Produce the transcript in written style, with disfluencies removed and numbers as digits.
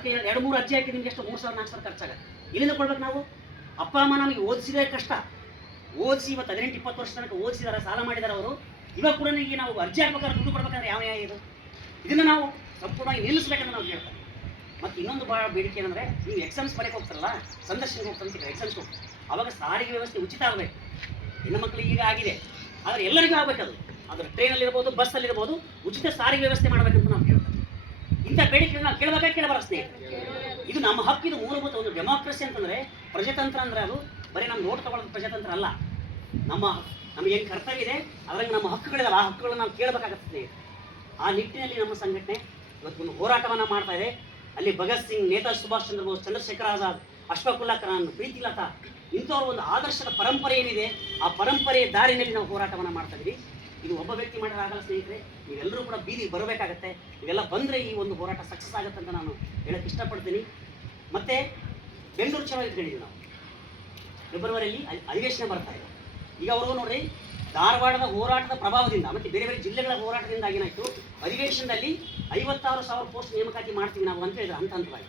ಅದಕ್ಕೆ 2-3 ಅರ್ಜಿ ಹಾಕಿ ನಿಮ್ಗೆ ಎಷ್ಟು 3,000 4,000 ಖರ್ಚಾಗುತ್ತೆ. ಇಲ್ಲಿಂದ ಕೊಡ್ಬೇಕು ನಾವು? ಅಪ್ಪ ಅಮ್ಮ ನಮಗೆ ಓದಿಸಿದ್ರೆ ಕಷ್ಟ, ಓದಿಸಿ ಇವತ್ತು 18-20 ವರ್ಷ ತನಕ ಓದಿಸಿದಾರೆ, ಸಾಲ ಮಾಡಿದಾರೆ ಅವರು. ಇವಾಗ ಕೂಡ ಈಗ ನಾವು ಅರ್ಜಿ ಹಾಕ್ಬೇಕಾದ್ರೆ ದುಡ್ಡು ಕೊಡ್ಬೇಕಾದ್ರೆ ಯಾವ ನ್ಯಾಯ ಇದು? ಇದನ್ನು ನಾವು ಸಂಪೂರ್ಣವಾಗಿ ನಿಲ್ಲಿಸ್ಬೇಕಂತ ನಾವು ಹೇಳ್ತಾರೆ. ಮತ್ತು ಇನ್ನೊಂದು ಭಾಳ ಬೇಡಿಕೆ ಏನಂದರೆ, ನೀವು ಎಕ್ಸಾಮ್ಸ್ ಬರೆಯಕ್ಕೆ ಹೋಗ್ತಾರಲ್ಲ, ಸಂದರ್ಶನಕ್ಕೆ ಹೋಗ್ತಾರೆ, ಎಕ್ಸಾಮ್ಸ್ ಹೋಗ್ತಾರೆ, ಅವಾಗ ಸಾರಿಗೆ ವ್ಯವಸ್ಥೆ ಉಚಿತ ಆಗಬೇಕು. ಹೆಣ್ಣು ಮಕ್ಕಳಿಗೆ ಈಗ ಆಗಿದೆ, ಆದರೆ ಎಲ್ಲರಿಗೂ ಆಗಬೇಕದು. ಅದರ ಟ್ರೈನಲ್ಲಿರ್ಬೋದು, ಬಸ್ಸಲ್ಲಿರ್ಬೋದು, ಉಚಿತ ಸಾರಿಗೆ ವ್ಯವಸ್ಥೆ ಮಾಡಬೇಕಂತ ನಾವು ಕೇಳ್ತಾರೆ. ಇಂಥ ಬೇಡಿಕೆ ನಾವು ಕೇಳಬೇಕಾ ಕೇಳಬಾರ ಸ್ನೇಹಿತರೆ? ಇದು ನಮ್ಮ ಹಕ್ಕು, ಇದು ಮೂಲಭೂತ. ಒಂದು ಡೆಮಾಕ್ರಸಿ ಅಂತಂದರೆ, ಪ್ರಜಾತಂತ್ರ ಅಂದರೆ ಅದು ಬರೀ ನಮ್ಮ ನೋಟ್ ತಗೊಳ್ಳೋದು ಪ್ರಜಾತಂತ್ರ ಅಲ್ಲ. ನಮಗೆ ಏನು ಕರ್ತವ್ಯ ಇದೆ, ಅದ್ರಾಗ ನಮ್ಮ ಹಕ್ಕುಗಳಿದಾವೆ, ಆ ಹಕ್ಕುಗಳನ್ನು ನಾವು ಕೇಳಬೇಕಾಗತ್ತೆ. ಆ ನಿಟ್ಟಿನಲ್ಲಿ ನಮ್ಮ ಸಂಘಟನೆ ಇವತ್ತೊಂದು ಹೋರಾಟವನ್ನು ಮಾಡ್ತಾ ಇದೆ. ಅಲ್ಲಿ ಭಗತ್ ಸಿಂಗ್, ನೇತಾಜಿ ಸುಭಾಷ್ ಚಂದ್ರ ಬೋಸ್, ಚಂದ್ರಶೇಖರ್ ಆಜಾದ್, ಅಶ್ಫಾಕುಲ್ಲಾ ಖಾನ್, ಪ್ರೀತಿಲತಾ, ಇಂಥವ್ರ ಒಂದು ಆದರ್ಶದ ಪರಂಪರೆ ಏನಿದೆ, ಆ ಪರಂಪರೆಯ ದಾರಿನಲ್ಲಿ ನಾವು ಹೋರಾಟವನ್ನು ಮಾಡ್ತಾ ಇದ್ದೀವಿ. ಇದು ಒಬ್ಬ ವ್ಯಕ್ತಿ ಮಾಡೋಕ್ಕಾಗಲ್ಲ ಸ್ನೇಹಿತರೆ, ನೀವೆಲ್ಲರೂ ಕೂಡ ಬೀದಿಗೆ ಬರಬೇಕಾಗತ್ತೆ. ಇವೆಲ್ಲ ಬಂದರೆ ಈ ಒಂದು ಹೋರಾಟ ಸಕ್ಸಸ್ ಆಗುತ್ತೆ ಅಂತ ನಾನು ಹೇಳಕ್ಕೆ ಇಷ್ಟಪಡ್ತೀನಿ. ಮತ್ತು ಬೆಂಗಳೂರು ಚಲೋ ಇಟ್ಕೊಂಡಿದ್ದೀವಿ ನಾವು. ಫೆಬ್ರವರಿಯಲ್ಲಿ ಅಧಿವೇಶನ ಬರ್ತಾ ಇದೆ. ಈಗ ಅವರು ನೋಡ್ರಿ, ಧಾರವಾಡದ ಹೋರಾಟದ ಪ್ರಭಾವದಿಂದ ಮತ್ತು ಬೇರೆ ಬೇರೆ ಜಿಲ್ಲೆಗಳ ಹೋರಾಟದಿಂದ ಏನಾಯಿತು, ಅಧಿವೇಶನದಲ್ಲಿ 56,000 ಪೋಸ್ಟ್ ನೇಮಕಾತಿ ಮಾಡ್ತೀವಿ ನಾವು ಅಂತ ಹೇಳಿದ್ರು ಹಂತ ಹಂತವಾಗಿ.